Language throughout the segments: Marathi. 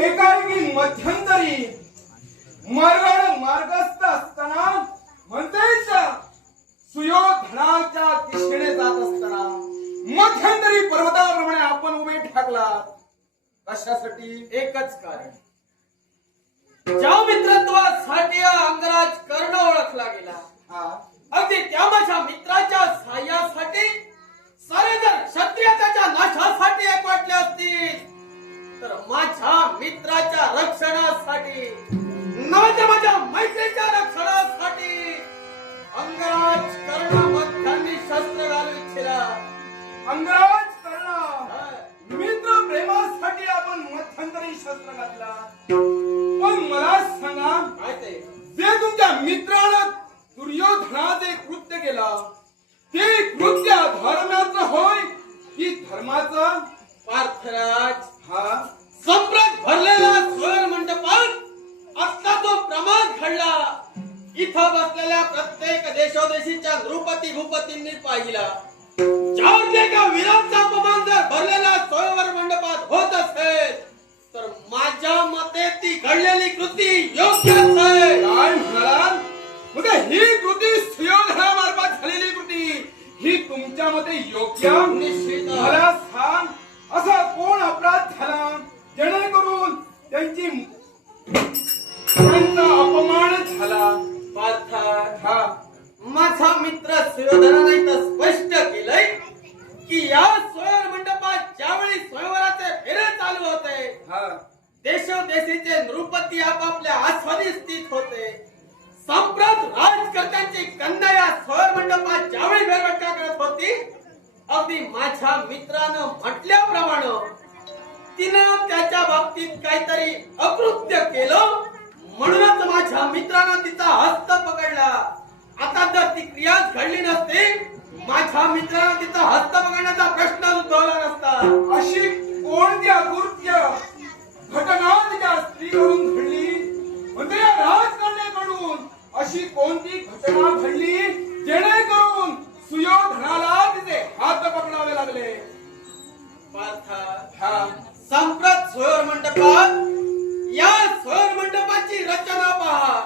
एकाएकी मध्यंतरी मार्गस्थ असताना म्हणजेच सुयोधनाच्या दिशेने जात असताना मध्यंतरी पर्वताप्रमाणे आपण उभे ठाकला. कशासाठी? एकच कारण, ज्या मित्रत्वासाठी अंगराज कर्ण ओळखला गेला, अगदी त्या माझ्या मित्राच्या सहाय्यासाठी सारे जर क्षत्रिय त्याच्या नाशासाठी एकवटले असतील, तर माझ्या मित्राच्या रक्षणासाठी नव्हे माझ्या मैत्रीच्या रक्षणासाठी अंगराज कर्ण मध्यांनी शस्त्र घालू इच्छिला. अंगराज कर्ण मित्र प्रेमासाठी आपण मध्यंतरी शस्त्र घातला. पण मला सांगा, काय ते जे तुमच्या मित्रानं दुर्योधनाचे कृत्य केला ते कृत्य धर्माचं होय की धर्माचं? पार्थराज, हा संप्रत भरलेला स्वयं मंडपात आता तो प्रमाद घडला. इथं बसलेल्या प्रत्येक देशोदेशीच्या नृपती भूपतींनी पाहिला. ज्या एका वीरांचा अपमान जर भरलेल्या स्वयंवर मंडपात होत असेल, तर माझ्या मते ती घडलेली कृती योग्यच आहे. काय म्हणाल? म्हणजे ही कृती सुयोधनामार्फत झालेली कृती ही तुमच्या मते योग्य? निश्चित. मला सांग, असा कोण अपराध झाला जेणेकरून त्यांचा अपमान झाला? पार्था, हा माझा मित्र सुयोधनाने तर स्पष्ट केलंय की या स्वयं मंडपात ज्यावेळी स्वयंवराचे फेरे चालू होते, हा देशोदेशीचे नृपती आपापल्या आस्वादी स्थित होते. संप्रत राजकर्त्यांची कन्या या स्वयं मंडपात ज्यावेळी फेरफटका करत होती, अगदी माझ्या मित्रानं म्हटल्याप्रमाणे तिनं त्याच्या बाबतीत काहीतरी अकृत्य केलं, म्हणूनच माझ्या मित्रानं तिचा हस्त पकडला. आता जर ती क्रियाच घडली नसती, माझ्या मित्रानं तिचा हस्त पकडण्याचा प्रश्न उद्भवला नसता. अशी कोणती अकृत्य घटना तिच्या स्त्रीकडून घडली? म्हणजे या राजकन्याकडून अशी कोणती घटना घडली जेणेकरून सुयोधनाला तिचे हात पकडावे लागले? पार्था, हा संप्रत स्वयं मंडपात या स्वयं मंडपाची रचना पहा.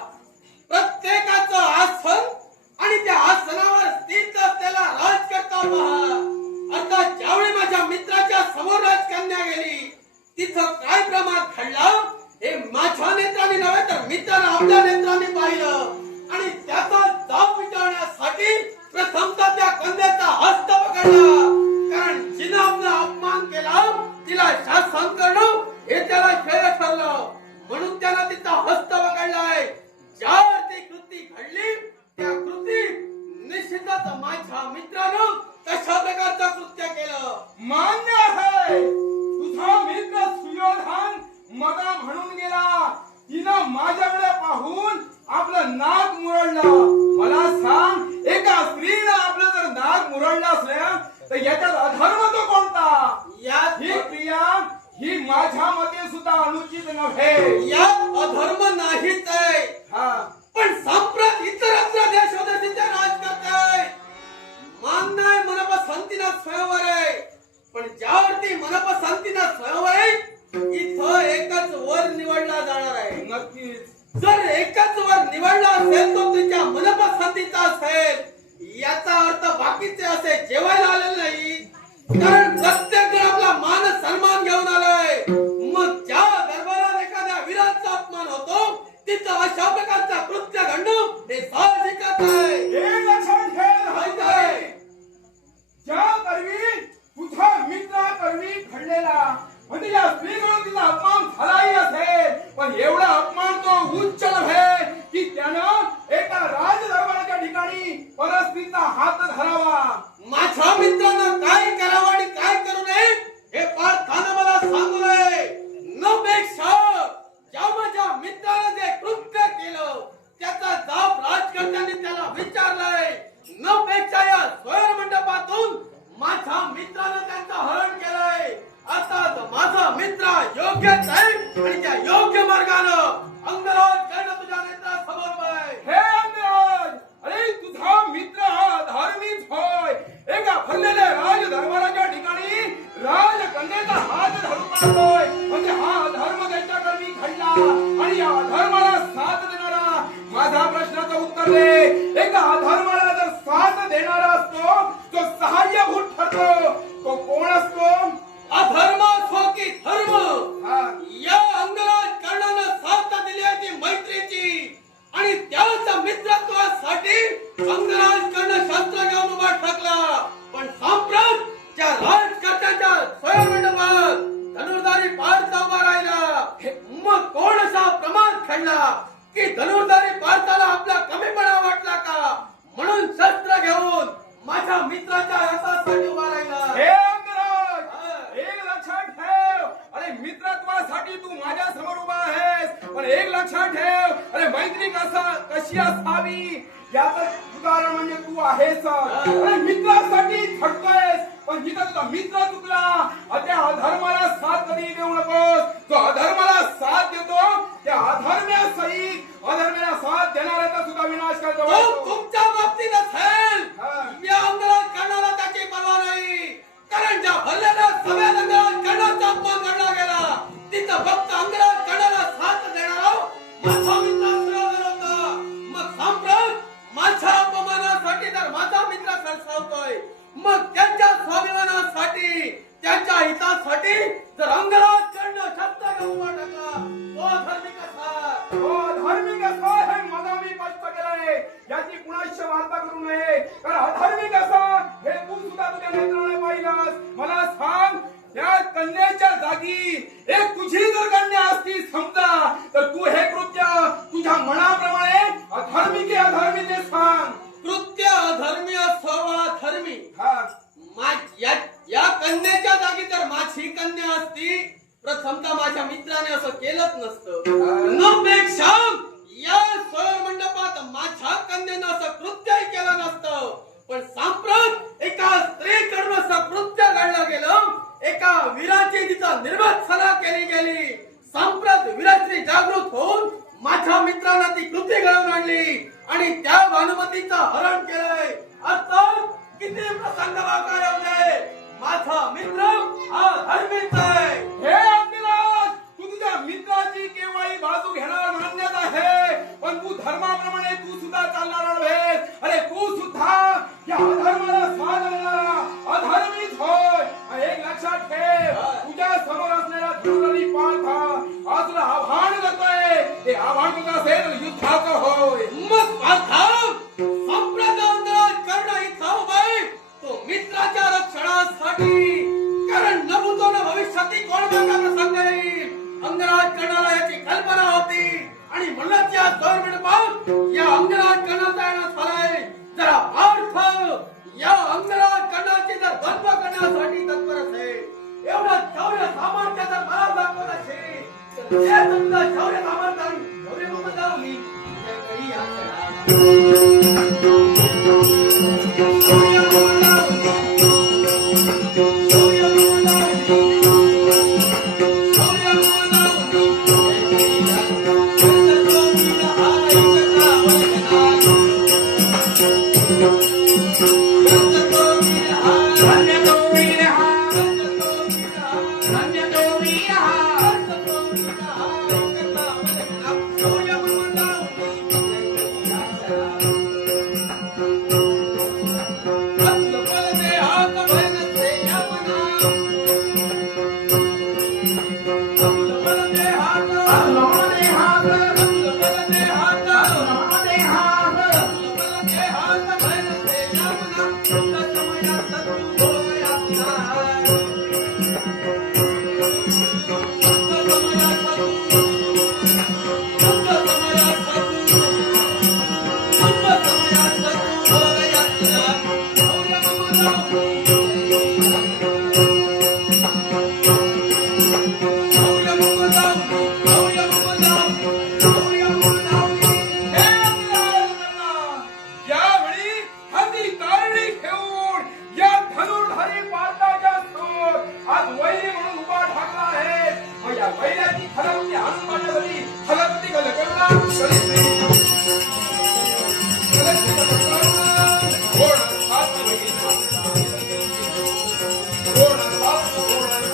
प्रत्येकाचं आसन आणि त्या आसनावर स्थित असलेला राजकर्ता पहा. आता ज्यावेळी माझ्या मित्राच्या समोर राजकन्या गेली, तिथं काय प्रमाद घडला हे माझ्या नेत्रांनी नव्हे तर मित्रानं आपल्या नेत्रांनी पाहिलं. आणि त्याचा जाब विचारण्यासाठी प्रथमतः त्या कन्याचा हस्त पकडला. कारण जिनं आपला अपमान केला तिला शासन करणं हे त्याला श्रेय ठरलं, म्हणून त्यानं तिचा हस्त पकडलाय. ज्यावर ती कृती घडली त्या कृतीत निश्चितच माझ्या मित्रानं तशा प्रकारचं कृत्य केलं. मान्य आहे. तुझा मित्र सुयोधन मगा म्हणून गेला. तिनं माझ्याकडे पाहून आपलं नाक मुरडलं. मला सांग, एका स्त्रीनं आपलं जर नाक मुरडलं असलं तर याच्यात अधर्म तो कोणता? यात ही क्रिया ही माझ्या मते सुद्धा अनुचित नव्हे. यात अधर्म नाहीच आहे, हा पण संप्रत इतरत्र देशोदेशीचे राजकर्ते मान्य आहे मनपसंतीनं स्वयंवर आहे. पण ज्यावरती मनपसंतीनं स्वयंवर आहे, इथं एकच वर निवडला जाणार आहे. नक्कीच. जर एकच वर निवडला असेल तो तुझ्या मनपसंतीचा असेल, याचा अर्थ बाकीचे असे जेवायला आलेले नाही. कारण प्रत्येक जण आपला मान सन्मान घेऊन आलाय. मग ज्या दरबारात एखाद्या वीराचा अपमान होतो, तिथं अशा प्रकारचा कृत्य घडणं हे साहजिकच आहे. हे लक्षात ठेव. ज्या करवी तुझा मित्राकरवी घडलेला म्हणजे या स्त्रीकडून तिचा अपमान झालाही असेल, पण एवढा अपमान तो उच्च नव्हे की त्यानं एका राज दरबाराच्या ठिकाणी परस्त्रीचा हात धरावा. माझ्या मित्रानं काय करावं आणि काय करू नये हे पार्थानं मला सांगू नये. न पेक्षा ज्या माझ्या मित्रानं जे कृत्य केलं त्याचा जाब राजकर्त्यांनी त्याला विचारलाय. न पेक्षा या स्वयं मंडपातून माझ्या मित्रानं त्यांचं हरण केलंय. आता माझा मित्र योग्यच गंगेचा हात धरून मारतोय म्हणजे हा अधर्म त्यांच्याकडे मी घडला आणि या अधर्माला साथ देणारा माझा प्रश्नाचं उत्तर दे. एका अधर्माला जर साथ देणारा असतो तो सहाय्यभूत ठरतो तो कोण असतो? अधर्म असो की धर्म, हा. या अंगराज कर्णानं साथ दिली आहे ती मैत्रीची आणि त्याच्या मित्रत्वासाठी अंगराज कर्ण शस्त्र घेऊन उभा ठाकला. पण सांप्रत त्या राजकर्त्याच्या स्वयंमंडपात धनुर्धारी पार्थ उभा राहिला. मग कोण असा प्रमाद घडला की धनुर्धारी पार्थाला आपला कमीपणा वाटला का म्हणून शस्त्र घेऊन माझ्या मित्राच्या रथासाठी उभा राहिला. हे अंगराज, एक लक्षात ठेव. अरे मित्रत्वासाठी तू माझ्या समोर उभा आहेस पण एक लक्षात ठेव, अरे मैत्री कशी असावी याचं उदाहरण म्हणजे तू आहेस. अरे मित्रासाठी झटतोयस पण जिथं तुझा मित्र चुकला त्या अधर्माला साथ कधी देऊ नकोस. जो अधर्माला साथ देतो त्या अधर्म्याला साथ देणाऱ्याचा सुद्धा विनाश करतो. तो तुमच्या बाबतीत असेल, हा. या अंगराज कर्णाला त्याची पर्वा नाही. कारण ज्या भरलेल्या सभेत अंगराज कर्णाचा अपमान करण्यात गेला तिथं फक्त अंगराज कर्णाला साथ देणारा माझा मित्र सुरावर होता. मग सांप्रत माझ्या अपमानासाठी जर माझा मित्र सरसावतोय मग त्याच्या स्वाभिमानासाठी त्याच्या हितासाठी जर अंगराज कर्ण शब्द घेऊन टाकला तो धार्मिक कसा? हो, धार्मिक असा हे मला मी स्पष्ट केलंय. याची कुणाशी वार्ता करू नये. कारण अधार्मिक असा हे तू सुद्धा तुझ्या नेत्राने पाहिलंस. मला सांग, त्या कन्येच्या जागी एक तुझी जर कन्या असती समजा तर तू हे कृत्य तुझ्या मनाप्रमाणे अधार्मिक आहे अधार्मिक ते सांग. कृत्य अधर्मी अथवा धर्मी, हा. या कन्याच्या जागी जर माझी कन्या असती प्रथमतः माझ्या मित्राने असं केलंच नसतं. नपेक्षा या स्वयं मंडपात माझ्या कन्यानं असं कृत्यही केलं नसतं. पण सांप्रत एका स्त्रीकडून असं कृत्य घडलं गेलं. एका वीराची तिचा निर्भत्सना केली गेली. सांप्रत वीराची जागृत होऊन माझ्या मित्रांना ती कृती घडवून आणली आणि त्या भानुमतीचं हरण केलंय. अर्थात किती प्रसंग वाकाय होते माझा मित्र हा धर्मीच आहे. हे अंगराज, तू तुझ्या मित्राची केवळ बाजू घेणार मान्यता आहे पण तू धर्माप्रमाणे तू सुद्धा चालणार नव्हेस. अरे तू सुद्धा या अधर्माला साथ देणारा अधर्मीच होय. एक लक्षात ठेव, तुझ्या समोर असलेला धनुर्धारी पार्थ आज तुला आव्हान करतोय. ते आव्हान तुझं असेल युद्धाचं होय. मग पार्था संप्रत अंगराज कर्ण इथं उभाय तो मित्राच्या रक्षणासाठी. कारण नभूतो न भविष्याती कोण मोठा प्रसंग येईल. अंगराज कर्णाला याची कल्पना होती आणि म्हणूनच या स्वयंमंडपात या अंगराज कर्णाचा येण्यास आलाय. जरा पार्थ या अंगराज कर्णाची जर बंद करण्यासाठी तत्पर असेल एवढं शौर्य सामर्थ्य जर मला दाखवत असेल तर हे तुमचं शौर्य सामर्थ्य शौर्य म्हणून जाऊ मी तुझ्याकडे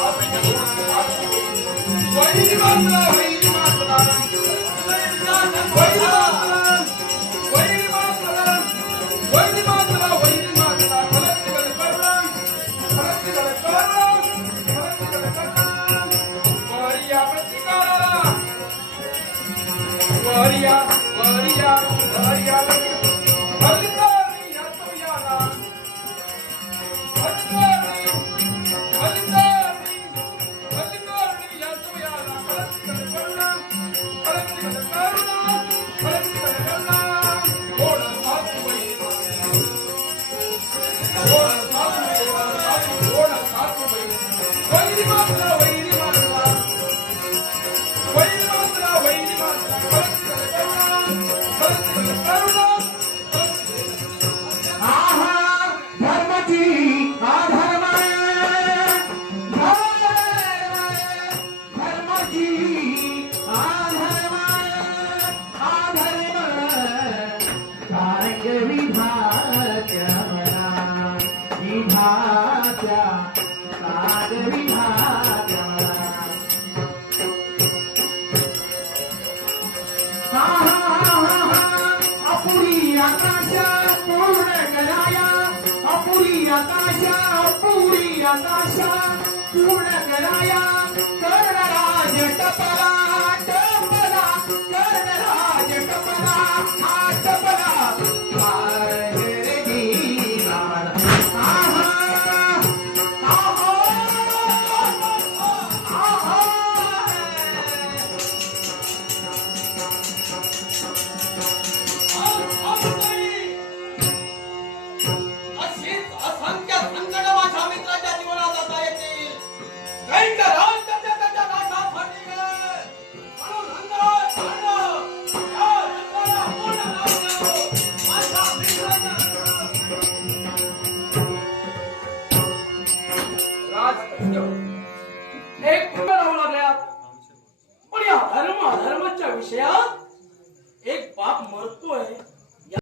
कोण वैरी मातला वैरी मातला वैरी मातला वैरी मातला वैरी मातला फलक गल करम फलक गल करम फलक गल करम वरिया प्रतिकारा वरिया वरिया वरिया हरितारी यातो याला हरितारी हरितारी हरितारी यातो याला फलक गल करम फलक गल करम फलक गल करम गोड साधू वैरी गोड साधू वैरी मातला वैरी मातला वैरी मातला वैरी मातला फलक गल करम फलक गल करम आहा धर्माची अधर्म धर्माची अधर्म अधर्म कारक विधात्या मना विधात्या कारक विधात्या अपुरी आकाशा पूर्ण कराया अपुरी आकाशा पूर्ण कराया कर्णराज टपला टपला कर्णराज टपला हा टपला अशीच असंख्य संकट माझ्या मित्राच्या जीवनात आता येतील. दैत्य राज त्याच्या नाशात पडले गेले. म्हणून अंगात भांडण, या रक्ताला पूर्ण नाश देऊ. माझ्या मित्राच्या एक कुटुंब राहू लागल्या पण या धर्माच्या विषयात एक बाप मरत